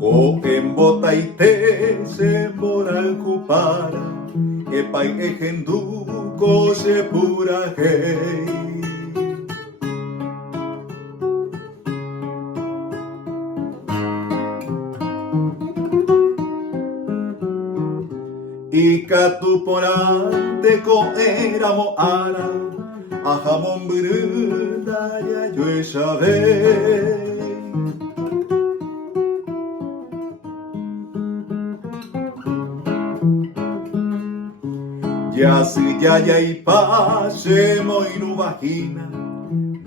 Ko embota ite se moral kupara epai ejenduko se pura hei. Ikatu porante ko eramo ara ahamon burunda ya yo eshabei. Ya y pase moinu vagina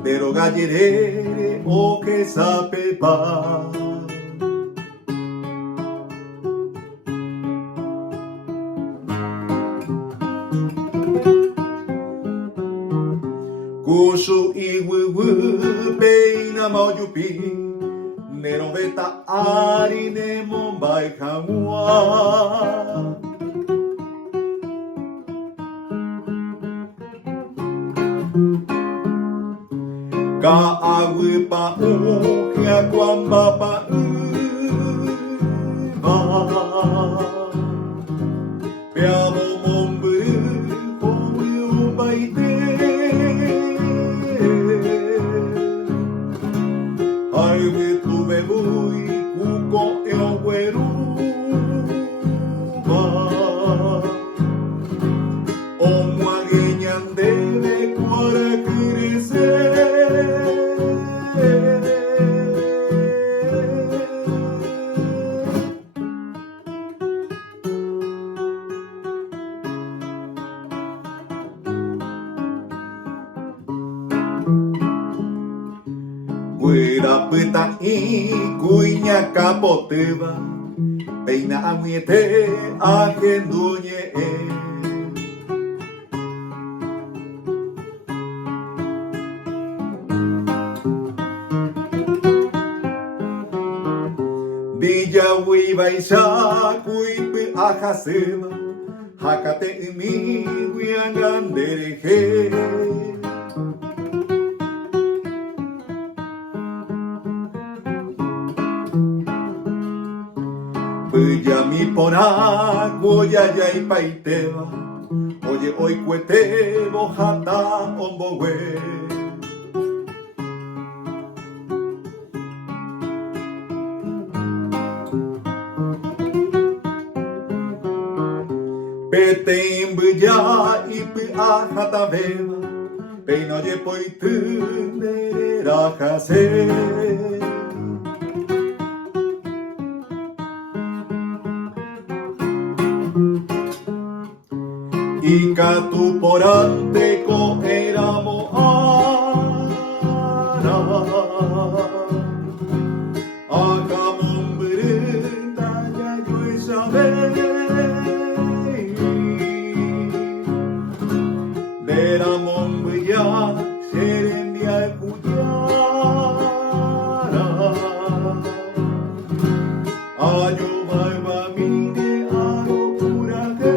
pero gallerere o que sabe pa. Kushu iwiwi peina mauyupi nero beta ari ne mombai kamua. Ka awi pa ukia kwamba pa uva Piamo mombu kowi ubaite Ai vitu bebui kuko eoweruva Omwa genyandele kwara kirese Kuira pita I kuinya kapoteba Peina amuete agendunye Dija wiba isha kuipi akasema Hakate imi wiangandereje Pilla mi pona goya ya y paiteba Oye hoy cuetebo jata ombowe Pete imbuya ipi ajata beba Peino ye poitundera jase Ikatu porante ko eramo ara Akamon brenda ya yo esabei Deramon buya serendia kuyara Ayo baiba mine aro pura que